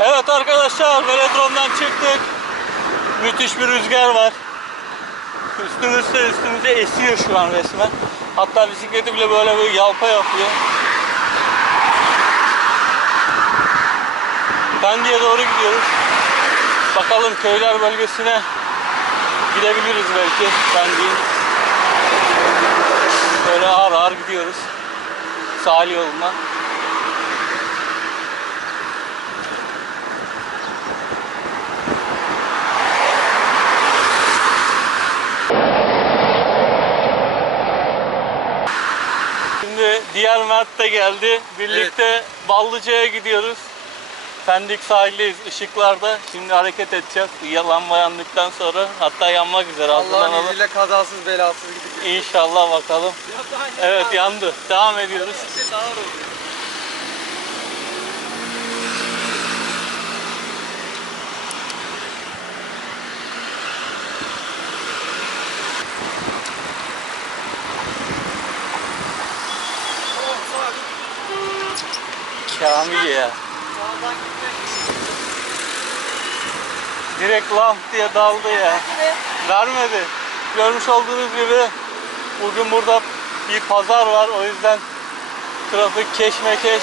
Evet arkadaşlar velodromdan çıktık. Müthiş bir rüzgar var. Üstümüzde üstümüze esiyor şu an resmen. Hatta bisikleti bile böyle bir yalpa yapıyor. Pendik'e doğru gidiyoruz. Bakalım köyler bölgesine gidebiliriz belki Pendik'in. Böyle ağır ağır gidiyoruz. Sahil yolundan. Şimdi diğer Mert de geldi. Birlikte Ballıca'ya gidiyoruz. Pendik sahildeyiz ışıklarda. Şimdi hareket edeceğiz. Lamba yandıktan sonra hatta yanmak üzere Allah'ın izniyle kazasız belasız gideceğiz. İnşallah bakalım. Evet yandı. Devam ediyoruz. Ya. Direkt lamp diye daldı ya. Vermedi. Görmüş olduğunuz gibi bugün burada bir pazar var. O yüzden trafik keşmekeş.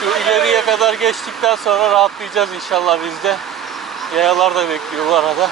Şu ileriye kadar geçtikten sonra rahatlayacağız inşallah biz de. Yayalar da bekliyor bu arada.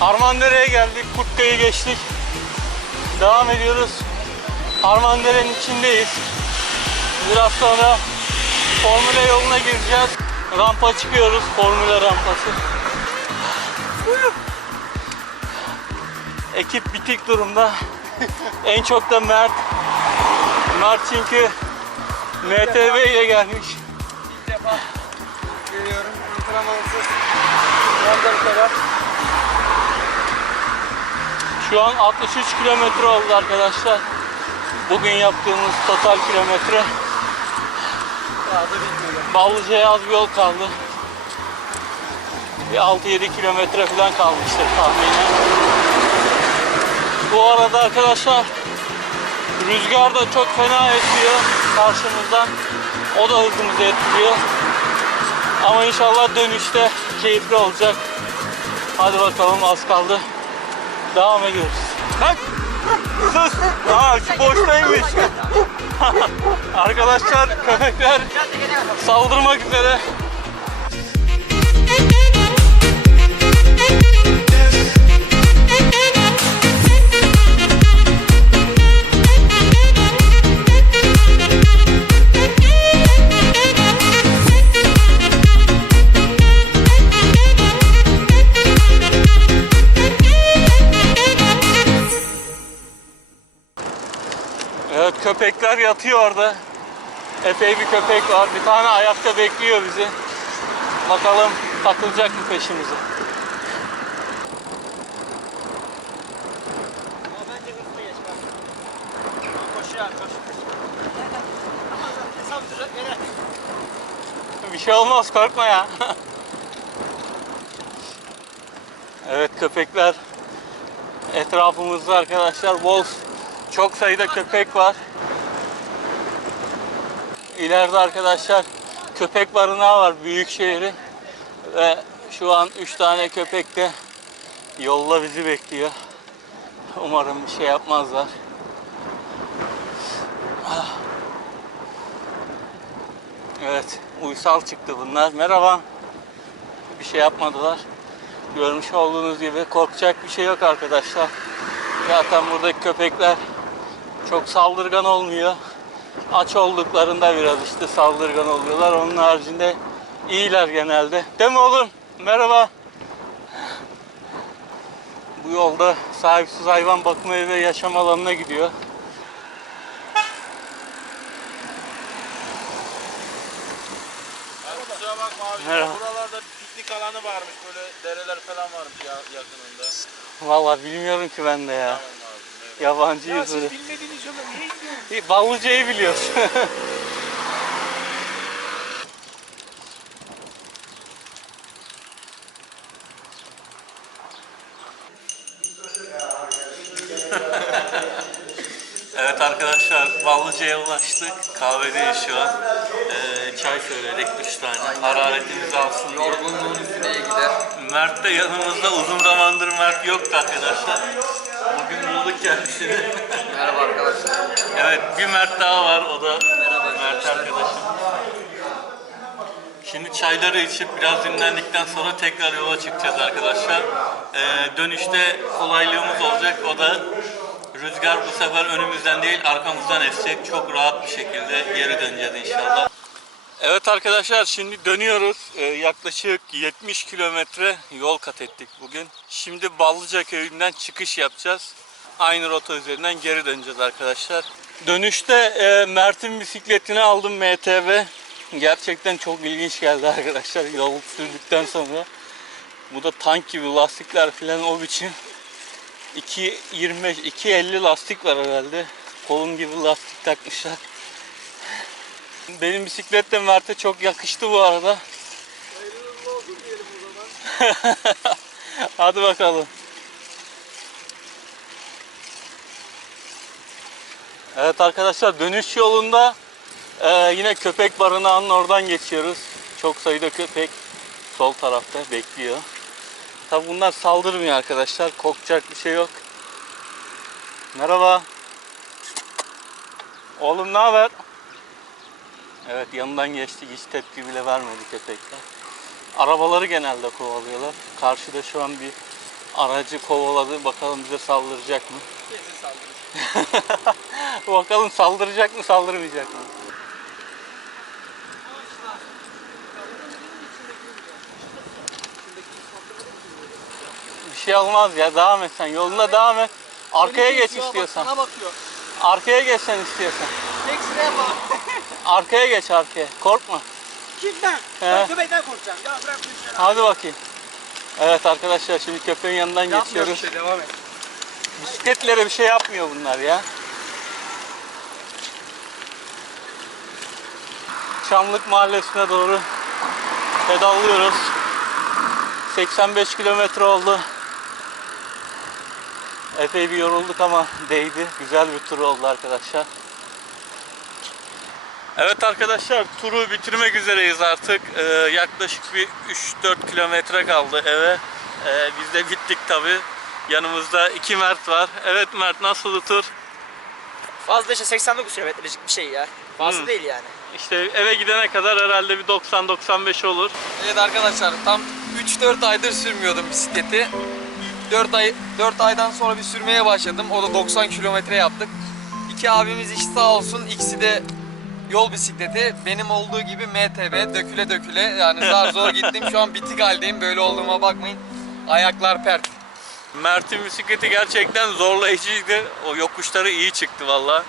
Harmandere'ye geldik. Kurtkaya'yı geçtik. Devam ediyoruz. Harmandere'nin içindeyiz. Biraz sonra Formüle yoluna gireceğiz. Rampa çıkıyoruz. Formüle rampası. Ekip bitik durumda. en çok da Mert. Mert çünkü MTB ile gelmiş. İlk defa geliyorum antrenmansız. Kadar? Şu an 63 kilometre oldu arkadaşlar. Bugün yaptığımız total kilometre. Ballıca'ya az bir yol kaldı. Bir 6-7 kilometre falan kalmıştır tahminen. Bu arada arkadaşlar rüzgar da çok fena esiyor karşımızdan. O da hızımızı etkiliyor. Ama inşallah dönüşte keyifli olacak. Hadi bakalım az kaldı. Devam ediyoruz. Bak! Sus! Aa şu boştaymış. Arkadaşlar köpekler saldırmak üzere. Köpekler yatıyor orada. Epey bir köpek var. Bir tane ayakta bekliyor bizi. Bakalım takılacak mı peşimize. Bir şey olmaz korkma ya. evet köpekler etrafımızda arkadaşlar bol çok sayıda köpek var. İleride arkadaşlar köpek barınağı var büyük şehri ve şu an 3 tane köpek de yolda bizi bekliyor. Umarım bir şey yapmazlar. Evet, uysal çıktı bunlar. Merhaba. Bir şey yapmadılar. Görmüş olduğunuz gibi korkacak bir şey yok arkadaşlar. Zaten buradaki köpekler Çok saldırgan olmuyor. Aç olduklarında biraz işte saldırgan oluyorlar. Onun haricinde iyiler genelde. Değil mi oğlum? Merhaba. Bu yolda sahipsiz hayvan bakma evi ve yaşam alanına gidiyor. Kusura bakma abi. Merhaba. Buralarda piknik alanı varmış. Böyle dereler falan varmış ya, yakınında. Vallahi bilmiyorum ki ben de ya. Tamam abi. evet. Yabancıyız böyle. bilmediğiniz yolda niye gidiyorsunuz? Ballıca'yı biliyorsun. evet arkadaşlar Ballıca'ya ulaştık. Kahvedeyiz şu an. Ee, çay söyledik 3 tane. Hararetimiz alsın diye. Yorgunluğun üstüne gider. Mert de yanımızda uzun zamandır Mert yoktu arkadaşlar. Bulduk kendisini. Merhaba arkadaşlar. Evet bir Mert daha var o da Merhaba Mert arkadaşım. Şimdi çayları içip biraz dinlendikten sonra tekrar yola çıkacağız arkadaşlar. Ee, dönüşte kolaylığımız olacak o da rüzgar bu sefer önümüzden değil arkamızdan esecek. Çok rahat bir şekilde geri döneceğiz inşallah. Evet arkadaşlar şimdi dönüyoruz. Ee, yaklaşık 70 kilometre yol kat ettik bugün. Şimdi Ballıca köyünden çıkış yapacağız. Aynı rota üzerinden geri döneceğiz arkadaşlar. Dönüşte e, Mert'in bisikletini aldım MTV. Gerçekten çok ilginç geldi arkadaşlar yol sürdükten sonra. Bu da tank gibi lastikler falan o biçim. 2.25 2.50 lastik var herhalde. Kolum gibi lastik takmışlar. Benim bisiklet de Mert'e çok yakıştı bu arada. Hadi bakalım. Evet arkadaşlar dönüş yolunda e, yine köpek barınağının oradan geçiyoruz. Çok sayıda köpek sol tarafta bekliyor. Tabi bunlar saldırmıyor arkadaşlar. Korkacak bir şey yok. Merhaba. Oğlum ne haber? Evet yanından geçtik hiç tepki bile vermedi köpekler. Arabaları genelde kovalıyorlar. Karşıda şu an bir aracı kovaladı. Bakalım bize saldıracak mı? Bakalım saldıracak mı saldırmayacak mı? Bir şey olmaz ya devam et sen yoluna devam et. Arkaya geç istiyorsan. Sana bakıyor. Arkaya geç sen istiyorsan. Tek sıraya bak. Arkaya geç arkaya. Korkma. Kim ben? Köpekten korkacağım. Ya bırak bu işleri. Hadi bakayım. Evet arkadaşlar şimdi köpeğin yanından Yapmıyor bir geçiyoruz. şey devam et. Bisikletlere bir şey yapmıyor bunlar ya. Çamlık Mahallesi'ne doğru pedallıyoruz. 85 kilometre oldu. Epey bir yorulduk ama değdi. Güzel bir tur oldu arkadaşlar. Evet arkadaşlar turu bitirmek üzereyiz artık. Ee, yaklaşık bir 3-4 kilometre kaldı eve. Ee, biz de bittik tabi. Yanımızda iki Mert var. Evet Mert nasıldı tur? Fazla işte 89 kilometrelik bir şey ya. Fazla Hı. değil yani. İşte eve gidene kadar herhalde bir 90-95 olur. Evet arkadaşlar tam 3-4 aydır sürmüyordum bisikleti. 4 ay 4 aydan sonra bir sürmeye başladım. O da 90 kilometre yaptık. İki abimiz işte sağ olsun ikisi de yol bisikleti. Benim olduğu gibi MTB döküle döküle yani zar zor gittim. Şu an bitik haldeyim. Böyle olduğuma bakmayın. Ayaklar pert. Mert'in bisikleti gerçekten zorlayıcıydı. O yokuşları iyi çıktı valla.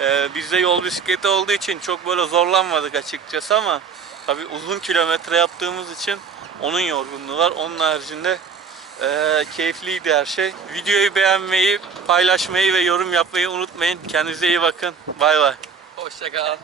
Ee, bizde yol bisikleti olduğu için çok böyle zorlanmadık açıkçası ama tabi uzun kilometre yaptığımız için onun yorgunluğu var. Onun haricinde e, keyifliydi her şey. Videoyu beğenmeyi, paylaşmayı ve yorum yapmayı unutmayın. Kendinize iyi bakın. Bay bay. Hoşçakal.